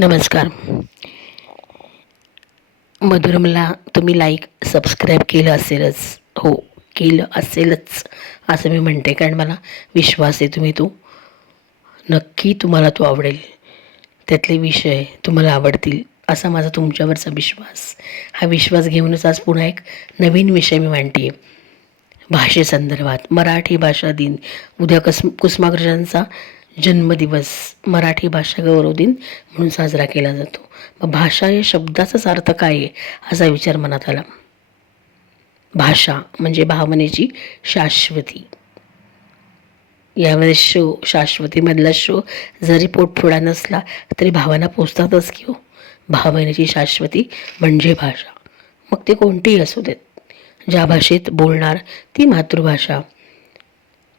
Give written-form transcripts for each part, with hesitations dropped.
नमस्कार. मधुरमला तुम्ही like subscribe केलं असेलच. हो, केलं असेलच असं मी म्हणते, कारण मला विश्वास आहे नक्की तुम्हाला तो आवडेल. त्यातले विषय तुम्हाला आवडतील असा माझा तुमच्यावरचा विश्वास. हा विश्वास घेऊनच आज पुन्हा एक नवीन विषय मी मांडते आहे भाषेसंदर्भात. मराठी भाषा दिन. उद्या कुसुमाग्रजांचा जन्मदिवस, मराठी भाषा गौरव दिन म्हणून साजरा केला जातो. मग भाषा या शब्दाचाच अर्थ काय आहे असा विचार मनात आला. भाषा म्हणजे भावनेची शाश्वती. यावेळेस शाश्वतीमधला जरी पोटफोडा नसला तरी भावना पोचतातच की हो. भावनेची शाश्वती म्हणजे भाषा. मग ते कोणतीही असू देत. ज्या भाषेत बोलणार ती मातृभाषा.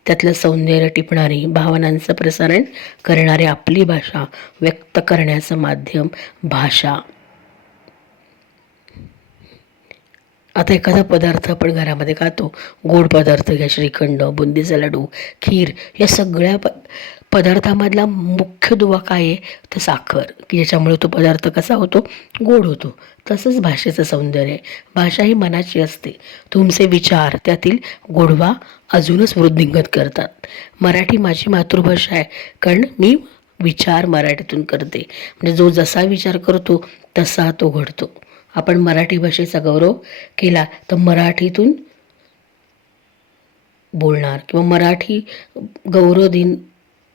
त्यातलं सौंदर्य टिपणारी, भावनांचं प्रसारण करणारी आपली भाषा, व्यक्त करण्याचं माध्यम भाषा. आता एखादा पदार्थ आपण घरामध्ये खातो, गोड पदार्थ घ्या, श्रीखंड, बुंदीचा लाडू, खीर, या सगळ्या पदार्थामधला मुख्य दुवा काय आहे तर साखर, की ज्याच्यामुळे तो पदार्थ कसा होतो, गोड होतो. तसंच भाषेचं सौंदर्य आहे. भाषा ही मनाची असते. तुमचे विचार त्यातील गोडवा अजूनच वृद्धिंगत करतात. मराठी माझी मातृभाषा आहे, कारण मी विचार मराठीतून करते. म्हणजे जो जसा विचार करतो तसा तो घडतो. आपण मराठी भाषेचा गौरव केला तर मराठीतून बोलणार किंवा मराठी गौरव दिन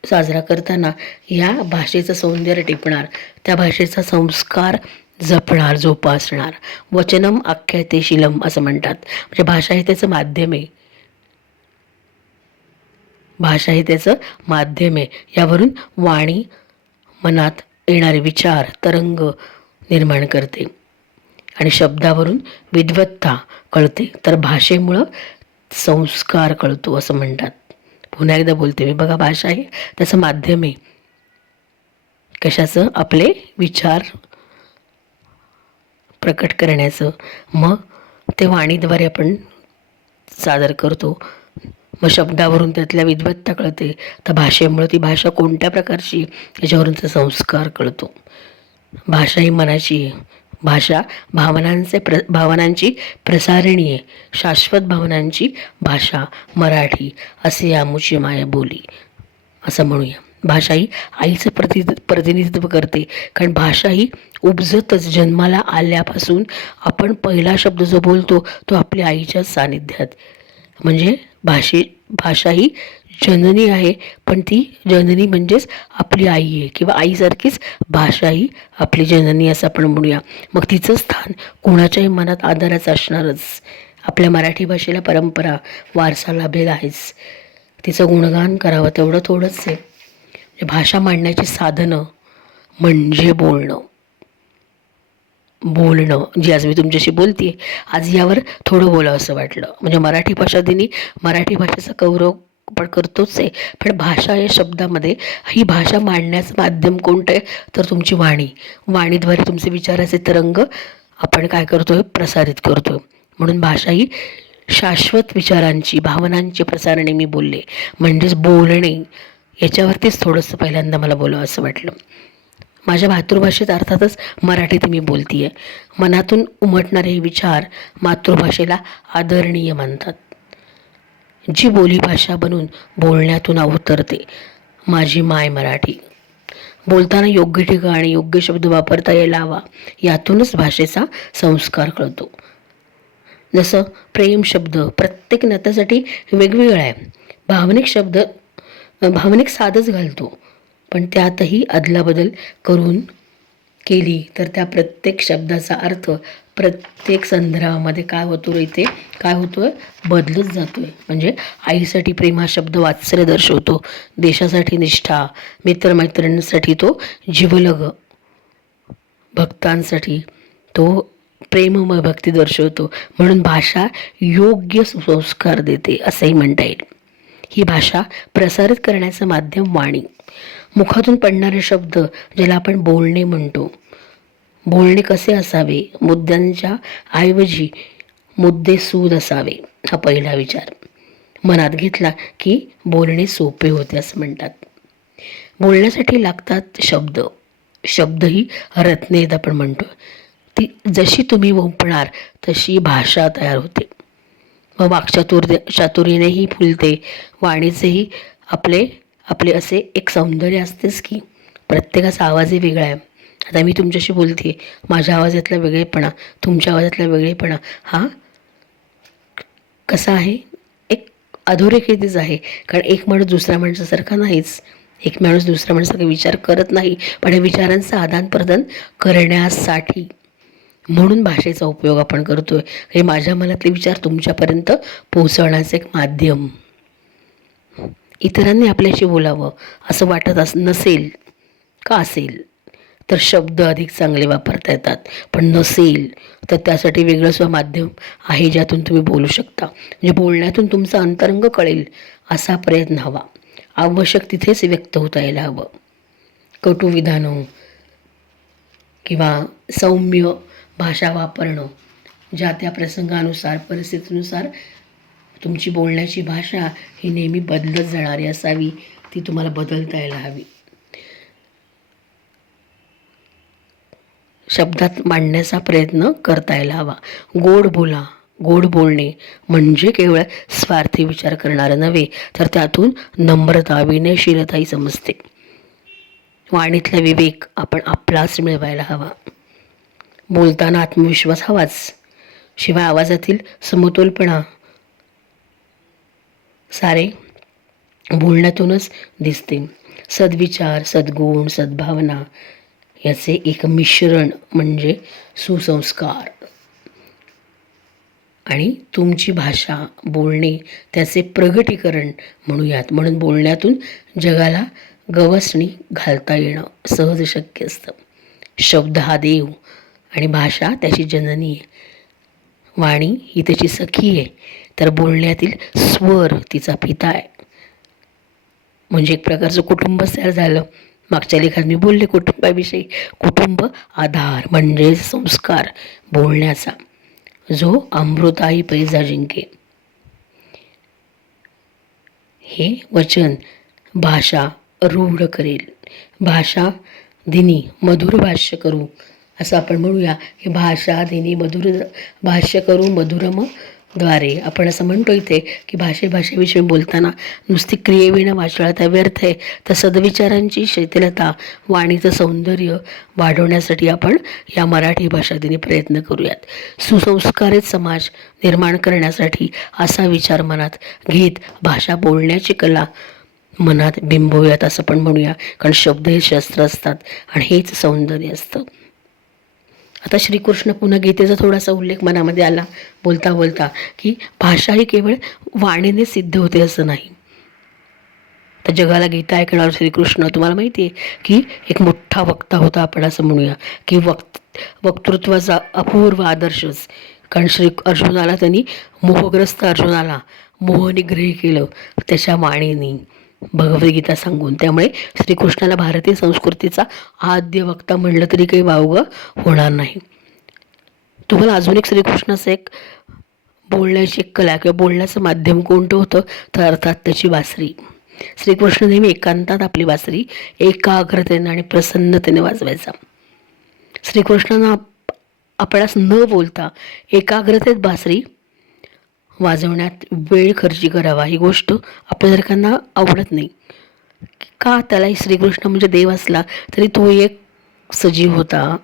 साजरा करताना या भाषेचं सौंदर्य टिपणार, त्या भाषेचा संस्कार जपणार, जोपासणार. वचनम आख्याते शीलम असं म्हणतात. म्हणजे भाषा हे त्याचं माध्यम आहे. भाषा हे त्याचं माध्यम आहे. यावरून वाणी मनात येणारे विचार तरंग निर्माण करते आणि शब्दावरून विद्वत्ता कळते, तर भाषेमुळं संस्कार कळतो असं म्हणतात. पुन्हा एकदा बोलते मी, बघा, भाषा आहे त्याचं माध्यम आहे. कशाचं? आपले विचार प्रकट करण्याचं. मग ते वाणीद्वारे आपण सादर करतो. मग शब्दावरून त्यातल्या विद्वत्ता कळते, तर भाषेमुळे ती भाषा कोणत्या प्रकारची याच्यावरूनचा संस्कार कळतो. भाषा ही मनाची आहे. भाषा भावनांची प्रसारणी आहे. शाश्वत भावनांची भाषा मराठी, असे आमुची माया बोली असं म्हणूया. भाषा ही आईचं प्रतिनिधित्व करते, कारण भाषा ही उपजतच जन्माला आल्यापासून आपण पहिला शब्द जो बोलतो तो आपल्या आईच्या सानिध्यात. म्हणजे भाषा ही जननी आहे, पण ती जननी म्हणजेच आपली आई आहे, किंवा आईसारखीच भाषा ही आपली जननी असं आपण म्हणूया. मग तिचं स्थान कोणाच्याही मनात आदराचं असणारच. आपल्या मराठी भाषेला परंपरा, वारसा लाभलेला आहेच. तिचं गुणगान करावं तेवढं थोडंच आहे. भाषा मांडण्याची साधनं म्हणजे बोलणं. जी आज मी तुमच्याशी बोलते, आज यावर थोडं बोलावं असं वाटलं. म्हणजे मराठी भाषा दिनी मराठी भाषेचा गौरव आपण करतोच आहे, पण भाषा या शब्दामध्ये ही भाषा मांडण्याचं माध्यम कोणतं आहे तर तुमची वाणी. वाणीद्वारे तुमचे विचाराचे तरंग आपण काय करतोय, प्रसारित करतोय. म्हणून भाषा ही शाश्वत विचारांची, भावनांची प्रसारणे मी बोलले, म्हणजेच बोलणे. याच्यावरतीच थोडंसं पहिल्यांदा मला बोलावं असं वाटलं. माझ्या मातृभाषेत अर्थातच मराठीत मी बोलते आहे. मनातून उमटणारे हे विचार मातृभाषेला आदरणीय मानतात. जी बोलीभाषा बनून बोलण्यातून अवतरते माझी माय मराठी. बोलताना योग्य ठिकाणी योग्य शब्द वापरता यायला हवा, यातूनच भाषेचा संस्कार कळतो. जसं प्रेम शब्द प्रत्येक नात्यासाठी वेगवेगळा आहे. भावनिक साधच घालतो, पण त्यातही अदलाबदल केली तर त्या प्रत्येक शब्दाचा अर्थ प्रत्येक संदर्भामध्ये काय होतोय, बदलत जातोय. म्हणजे आईसाठी प्रेम हा शब्द वात्सल्य दर्शवतो, देशासाठी निष्ठा, मित्रमैत्रिणींसाठी तो जिवलग, भक्तांसाठी तो प्रेममय भक्ती दर्शवतो. म्हणून भाषा योग्य संस्कार देते असंही म्हणता येईल. ही भाषा प्रसारित करण्याचं माध्यम वाणी. मुखातून पडणारे शब्द ज्याला आपण बोलणे म्हणतो. बोलणे कसे असावे? मुद्द्यांच्या ऐवजी मुद्देसूद असावे, हा पहिला विचार मनात घेतला की बोलणे सोपे होते असं म्हणतात. बोलण्यासाठी लागतात शब्द, शब्द ही रत्नेत आपण म्हणतो, ती जशी तुम्ही वंपणार तशी भाषा तयार होते. मग चातुर्यानेही फुलते, वाणीचेही आपले आपले असे एक सौंदर्य असतेच की. प्रत्येकाचा आवाजही वेगळा आहे. आता मी तुमच्याशी बोलते, माझ्या आवाजातला वेगळेपणा, तुमच्या आवाजातला वेगळेपणा हा कसा आहे, एक अधोरेखितच आहे. कारण एक माणूस दुसऱ्या माणसासारखा नाहीच, एक माणूस दुसऱ्या माणसासारखा विचार करत नाही, पण या विचारांचं आदानप्रदान करण्यासाठी म्हणून भाषेचा उपयोग आपण करतोय. हे माझ्या मनातले विचार तुमच्यापर्यंत पोहोचवण्याचं एक माध्यम. इतरांनी आपल्याशी बोलावं असं वाटत नसेल का, असेल तर शब्द अधिक चांगले वापरता येतात, पण नसेल तर त्यासाठी वेगळं सुद्धा माध्यम आहे ज्यातून तुम्ही बोलू शकता. म्हणजे बोलण्यातून तुमचा अंतरंग कळेल असा प्रयत्न हवा. आवश्यक तिथेच व्यक्त होता यायला हवं. कटू विधानं किंवा सौम्य भाषा वापरणं, ज्या त्या प्रसंगानुसार परिस्थितीनुसार तुमची बोलण्याची भाषा ही नेहमी बदलत जाणारी असावी, ती तुम्हाला बदलता यायला हवी. शब्दात मांडण्याचा प्रयत्न करता यायला हवा. गोड बोला. गोड बोलणे म्हणजे केवळ स्वार्थी विचार करणारं नव्हे, तर त्यातून नम्रता, विनयशीलताही समजते. वाणीतला विवेक आपण आपलाच मिळवायला हवा. बोलताना आत्मविश्वास हवाच, शिवाय आवाजातील समतोलपणा सारे बोलण्यातूनच दिसते. सद्विचार, सद्गुण, सद्भावना याचे एक मिश्रण म्हणजे सुसंस्कार. आणि तुमची भाषा, बोलणे त्याचे प्रगटीकरण म्हणूयात. म्हणून बोलण्यातून जगाला गवसणी घालता येणं सहज शक्य असतं. शब्द हा देव आणि भाषा त्याची जननी आहे. वाणी ही त्याची सखी आहे, तर बोलण्यातील स्वर तिचा पिता आहे. म्हणजे एक प्रकारचं कुटुंबच तयार झालं. मागच्या लेखात मी बोलले कुटुंबाविषयी. कुटुंब आधार म्हणजे संस्कार बोलण्याचा, जो अमृताई पैजा जिंके. हे वचन भाषा रूढ करेल. भाषा दिनी मधुर भाष्य करू असं आपण म्हणूया. हे भाषा दिनी मधुर भाष्य करू मधुरम द्वारे. आपण असं म्हणतो इथे की भाषेविषयी बोलताना नुसती क्रियेविना वाचळता व्यर्थ आहे, तर सद्विचारांची शिथिलता, वाणीचं सौंदर्य वाढवण्यासाठी आपण या मराठी भाषा दिनी प्रयत्न करूयात. सुसंस्कारित समाज निर्माण करण्यासाठी असा विचार मनात घेत भाषा बोलण्याची कला मनात बिंबवूयात असं पण म्हणूया. कारण शब्द हे शस्त्र असतात आणि हेच सौंदर्य असतं. आता श्रीकृष्ण पुन्हा गीतेचा थोडासा उल्लेख मनामध्ये आला बोलता बोलता, की भाषा ही केवळ वाणीने सिद्ध होते असं नाही. तर जगाला गीता ऐकणार श्रीकृष्ण तुम्हाला माहिती आहे की एक मोठा वक्ता होता, आपण असं म्हणूया की वक्तृत्वाचा अपूर्व आदर्शच. कारण अर्जुनाला त्यांनी मोहग्रस्त अर्जुनाला मोहनिग्रही केलं त्याच्या वाणीने, भगवद्गीता सांगून. त्यामुळे श्रीकृष्णाला भारतीय संस्कृतीचा आद्य वक्ता म्हणलं तरी काही वावगं होणार नाही. तुम्हाला अजून एक श्रीकृष्णाचं एक बोलण्याची एक कला किंवा बोलण्याचं माध्यम कोणतं होतं, तर अर्थात त्याची बासरी. श्रीकृष्ण नेहमी एकांतात आपली बासरी एकाग्रतेने आणि प्रसन्नतेने वाजवायचा. श्रीकृष्णांना आपणास न बोलता एकाग्रतेत बासरी वाजवण्यात वेळ खर्ची करावा ही गोष्ट आपल्यासारख्यांना आवडत नाही. का? त्यालाही श्रीकृष्ण म्हणजे देव असला तरी तो एक सजीव होता,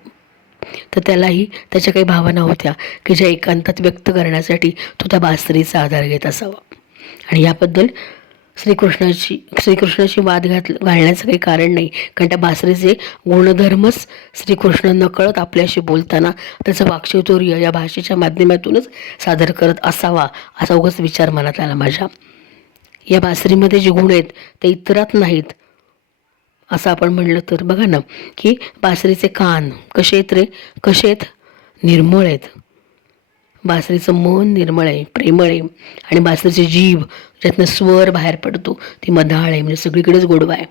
तर त्यालाही त्याच्या काही भावना होत्या की ज्या एकांतात व्यक्त करण्यासाठी तो त्या बासरीचा आधार घेत असावा. आणि याबद्दल श्रीकृष्णाची वाद घालण्याचं काही कारण नाही. कारण त्या बासरीचे गुणधर्मच श्रीकृष्ण नकळत आपल्याशी बोलताना त्याचं वाक्चातुर्य या भाषेच्या माध्यमातूनच सादर करत असावा असा उगाच विचार मनात आला माझ्या. या बासरीमध्ये जे गुण आहेत ते इतरात नाहीत असं आपण म्हणलं तर बघा ना, की बासरीचे कान कसे आहेत रे, कसे आहेत, निर्मळ आहेत. बासरीचं मन निर्मळ आहे, प्रेमळ आहे. आणि बासरीची जीभ ज्यातनं स्वर बाहेर पडतो ती मधाळ आहे, म्हणजे सगळीकडेच गोडवा आहे.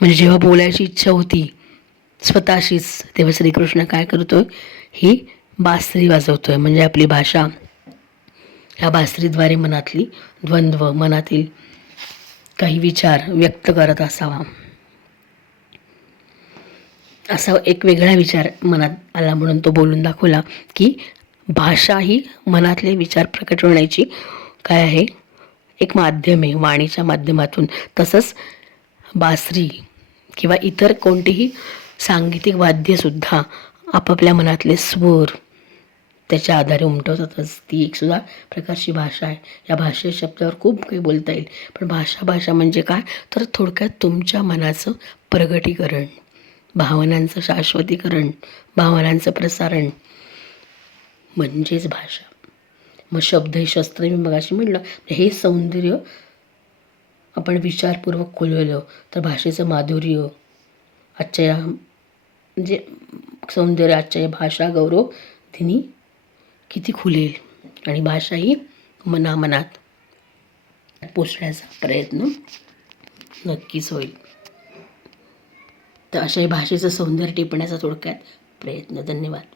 म्हणजे जेव्हा बोलायची इच्छा होती स्वतःशीच, तेव्हा श्रीकृष्ण काय करतोय, ही बासरी वाजवतोय. म्हणजे आपली भाषा ह्या बासरीद्वारे मनातली द्वंद्व, मनातील काही विचार व्यक्त करत असावा. असा एक वेगळा विचार मनात आला म्हणून तो बोलून दाखवला की भाषा ही मनातले विचार प्रकट होण्याची काय आहे, एक माध्यम आहे वाणीच्या माध्यमातून. तसंच बासरी किंवा इतर कोणतेही सांगीतिक वाद्यसुद्धा आपापल्या मनातले स्वर त्याच्या आधारे उमटवतातच. ती एक सुद्धा प्रकारची भाषा आहे. या भाषे शब्दावर खूप काही बोलता येईल, पण भाषा म्हणजे काय, तर थोडक्यात तुमच्या मनाचं प्रगटीकरण, भावनांचं शाश्वतीकरण, भावनांचं प्रसारण म्हणजेच भाषा. मग शब्द हे शस्त्र, मी मगाशी म्हटलं, हे सौंदर्य आपण विचारपूर्वक खोलवलं तर भाषेचं माधुर्य आजच्या या म्हणजे सौंदर्य आजच्या या भाषा गौरव तिने किती खुलेल आणि भाषा ही मनामनात पोचण्याचा प्रयत्न नक्कीच होईल. तर अशा भाषेचं सौंदर्य टिपण्याचा थोडक्यात प्रयत्न. धन्यवाद.